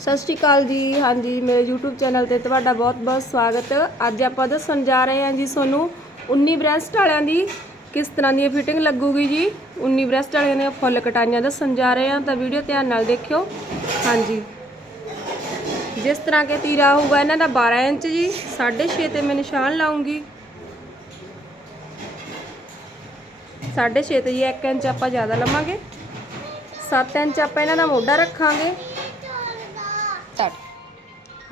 ਸਤਿ ਸ਼੍ਰੀ ਅਕਾਲ ਜੀ। ਹਾਂਜੀ, ਮੇਰੇ YouTube ਚੈਨਲ ਤੇ ਤੁਹਾਡਾ ਬਹੁਤ-ਬਹੁਤ ਸਵਾਗਤ। ਅੱਜ ਆਪਾਂ ਦੱਸਣ ਜਾ ਰਹੇ ਹਾਂ ਜੀ ਤੁਹਾਨੂੰ 19 ਬ੍ਰੈਸਟ ਵਾਲਿਆਂ ਦੀ ਕਿਸ ਤਰ੍ਹਾਂ ਦੀ ਫਿਟਿੰਗ ਲੱਗੂਗੀ ਜੀ। 19 ਬ੍ਰੈਸਟ ਵਾਲਿਆਂ ਦੀਆਂ ਫੁੱਲ ਕਟਾਈਆਂ ਦੱਸਣ ਜਾ ਰਹੇ ਹਾਂ, ਤਾਂ ਵੀਡੀਓ ਧਿਆਨ ਨਾਲ ਦੇਖਿਓ। ਹਾਂਜੀ। ਜਿਸ ਤਰ੍ਹਾਂ ਕਿ ਤੀਰਾ ਹੋਊਗਾ ਇਹਨਾਂ ਦਾ 12 ਇੰਚ ਜੀ 6.5 ਤੇ ਮੈਂ ਨਿਸ਼ਾਨ ਲਾਉਂਗੀ। 6.5 ਤੇ ਜੀ 1 ਇੰਚ ਆਪਾਂ ਜ਼ਿਆਦਾ ਲਵਾਂਗੇ। 7 ਇੰਚ ਆਪਾਂ ਇਹਨਾਂ ਦਾ ਮੋਢਾ ਰੱਖਾਂਗੇ।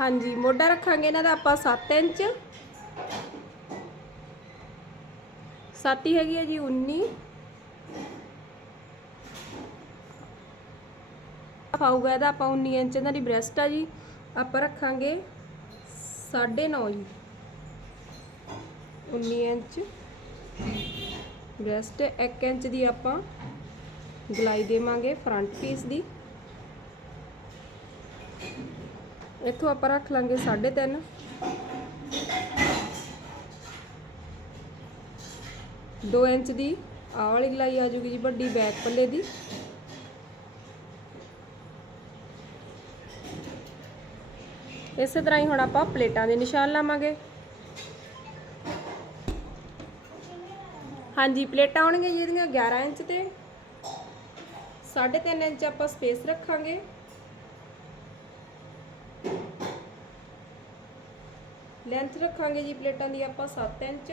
ਹਾਂਜੀ, ਮੋਢਾ ਰੱਖਾਂਗੇ ਇਹਨਾਂ ਦਾ ਆਪਾਂ 7 ਇੰਚ। ਸਾਤੀ ਹੈਗੀ ਹੈ ਜੀ 19 ਪਾਊਗਾ ਇਹਦਾ ਆਪਾਂ 19 ਇੰਚ, ਇਹਨਾਂ ਦੀ ਬ੍ਰੈਸਟ ਆ ਜੀ। ਆਪਾਂ ਰੱਖਾਂਗੇ 9.5 ਜੀ। 19 ਇੰਚ। ਬ੍ਰੈਸਟ 1 ਇੰਚ ਦੀ ਆਪਾਂ ਗਲਾਈ ਦੇਵਾਂਗੇ ਫਰੰਟ ਪੀਸ ਦੀ। ਇੱਥੋਂ ਆਪਾਂ ਰੱਖ ਲਾਂਗੇ 3.5 2 ਇੰਚ ਦੀ ਆਹ ਵਾਲੀ ਗਲਾਈ ਆ ਜੂਗੀ ਜੀ ਵੱਡੀ ਬੈਕ ਪੱਲੇ ਦੀ। ਇਸੇ ਤਰ੍ਹਾਂ ਹੀ ਹੁਣ ਆਪਾਂ ਪਲੇਟਾਂ ਦੇ ਨਿਸ਼ਾਨ ਲਾਵਾਂਗੇ। ਹਾਂਜੀ, ਪਲੇਟਾਂ ਆਉਣਗੀਆਂ ਜਿਹਦੀਆਂ 11 ਇੰਚ ਤੇ। 3.5 ਇੰਚ ਆਪਾਂ ਸਪੇਸ ਰੱਖਾਂਗੇ। ਲੈਂਥ ਰੱਖਾਂਗੇ ਜੀ ਪਲੇਟਾਂ ਦੀ ਆਪਾਂ 7 ਇੰਚ।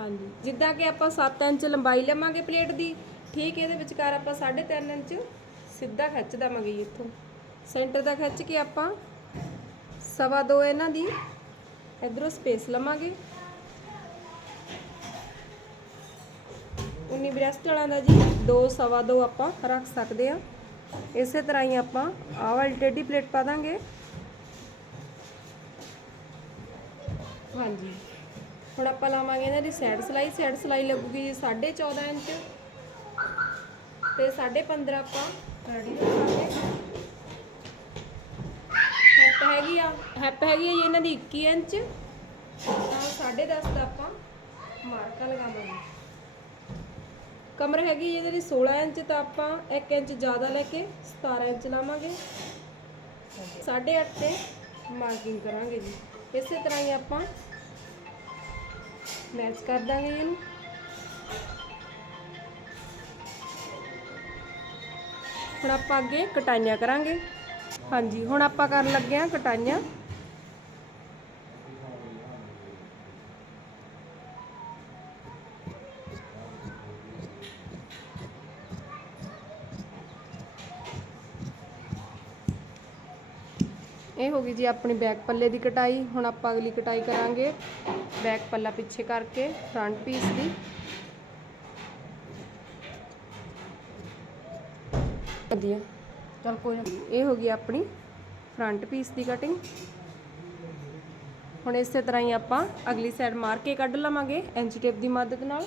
ਹਾਂਜੀ, ਜਿੱਦਾਂ ਕਿ ਆਪਾਂ 7 ਇੰਚ ਲੰਬਾਈ ਲਵਾਂਗੇ ਪਲੇਟ ਦੀ, ਠੀਕ ਇਹਦੇ ਵਿਚਕਾਰ ਆਪਾਂ 3.5 ਇੰਚ ਸਿੱਧਾ ਖਿੱਚ ਦਵਾਂਗੇ ਜੀ ਇੱਥੋਂ। ਸੈਂਟਰ ਦਾ ਖਿੱਚ ਕੇ ਆਪਾਂ ਸਵਾ ਦੋ ਇਹਨਾਂ ਦੀ ਇਧਰੋਂ ਸਪੇਸ ਲਵਾਂਗੇ। 19 ਬ੍ਰੈਸਟ ਵਾਲਾਂ ਦਾ ਜੀ 2 ਸਵਾ ਦੋ ਆਪਾਂ ਰੱਖ ਸਕਦੇ ਆ ਇਸੇ ਤਰ੍ਹਾਂ ਹੀ ਆਪਾਂ ਆਹ ਵਾਲੀ ਟੇਢੀ ਪਲੇਟ ਪਾ ਦਾਂਗੇ। ਹਾਂਜੀ। ਹੁਣ ਆਪਾਂ ਲਾਵਾਂਗੇ ਇਹਨਾਂ ਦੀ ਸਾਈਡ ਸਲਾਈ ਸਾਈਡ ਸਲਾਈ ਲੱਗੂਗੀ ਜੀ 14.5 ਇੰਚ। ਤੇ 15.5 ਆਪਾਂ ਰੈਡੀ ਰੱਖਾਂਗੇ ਹੈਪ ਹੈਗੀ ਆ ਹੈਪ ਹੈਗੀ ਆ ਜੀ ਇਹਨਾਂ ਦੀ 21 ਇੰਚ। ਤਾਂ 10.5 ਦਾ ਆਪਾਂ ਮਾਰਕਾ ਲਗਾਵਾਂਗੇ। ਕਮਰ ਹੈਗੀ ਜਿਹਦੇ ਦੀ 16 ਇੰਚ, ਤਾਂ ਆਪਾਂ 1 ਇੰਚ ਜ਼ਿਆਦਾ ਲੈ ਕੇ 17 ਇੰਚ ਲਾਵਾਂਗੇ। 8.5 ਤੇ ਮਾਰਕਿੰਗ ਕਰਾਂਗੇ ਜੀ। ਇਸੇ ਤਰ੍ਹਾਂ ਹੀ ਆਪਾਂ ਮੈਚ ਕਰ ਦਾਂਗੇ ਇਹਨੂੰ। ਹੁਣ ਆਪਾਂ ਅੱਗੇ ਕਟਾਈਆਂ ਕਰਾਂਗੇ। ਹਾਂਜੀ, ਹੁਣ ਆਪਾਂ ਕਰਨ ਲੱਗੇ ਆ ਕਟਾਈਆਂ। ਇਹ ਹੋ ਗਈ ਜੀ ਆਪਣੀ ਬੈਕ ਪੱਲੇ ਦੀ ਕਟਾਈ। ਹੁਣ ਆਪਾਂ ਅਗਲੀ ਕਟਾਈ ਕਰਾਂਗੇ ਬੈਕ ਪੱਲਾ ਪਿੱਛੇ ਕਰਕੇ ਫਰੰਟ ਪੀਸ ਦੀ। ਵਧੀਆ। ਚਲ ਕੋਈ ਨਾ। ਇਹ ਹੋ ਗਈ ਆਪਣੀ ਫਰੰਟ ਪੀਸ ਦੀ ਕਟਿੰਗ ਹੁਣ ਇਸੇ ਤਰ੍ਹਾਂ ਹੀ ਆਪਾਂ ਅਗਲੀ ਸਾਈਡ ਮਾਰ ਕੇ ਕੱਢ ਲਵਾਂਗੇ ਇੰਚ ਟੇਪ ਦੀ ਮਦਦ ਨਾਲ।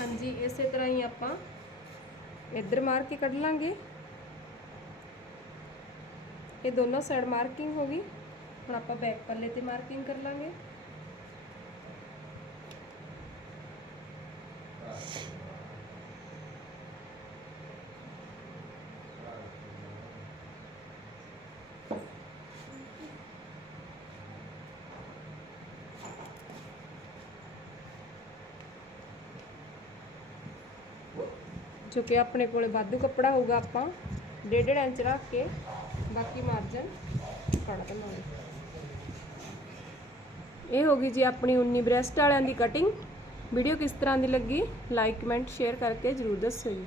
ਹਾਂਜੀ, ਇਸੇ ਤਰ੍ਹਾਂ ਹੀ ਆਪਾਂ ਇੱਧਰ ਮਾਰ ਕੇ ਕੱਢ ਲਾਂਗੇ। ਇਹ ਦੋਨੋਂ ਸਾਈਡ ਮਾਰਕਿੰਗ ਹੋ ਗਈ। ਹੁਣ ਆਪਾਂ ਬੈਕ ਪੱਲੇ ਤੇ ਮਾਰਕਿੰਗ ਕਰ ਲਾਂਗੇ। ਪਿੱਛੋਂ ਆਪਣੇ ਕੋਲੇ ਵਾਧੂ ਕੱਪੜਾ ਹੋਊਗਾ ਆਪਾਂ ਡੇਢ ਡੇਢ ਇੰਚ ਰੱਖ ਕੇ ਬਾਕੀ ਮਾਰਜਨ ਕੱਢ ਦਵਾਂਗੇ। ਇਹ ਹੋ ਗਈ ਜੀ ਆਪਣੀ 19 ਬ੍ਰੈਸਟ ਵਾਲਿਆਂ ਦੀ ਕਟਿੰਗ ਵੀਡੀਓ ਕਿਸ ਤਰ੍ਹਾਂ ਦੀ ਲੱਗੀ? ਲਾਈਕ ਕਮੈਂਟ ਸ਼ੇਅਰ ਕਰਕੇ ਜਰੂਰ ਦੱਸੋ ਜੀ।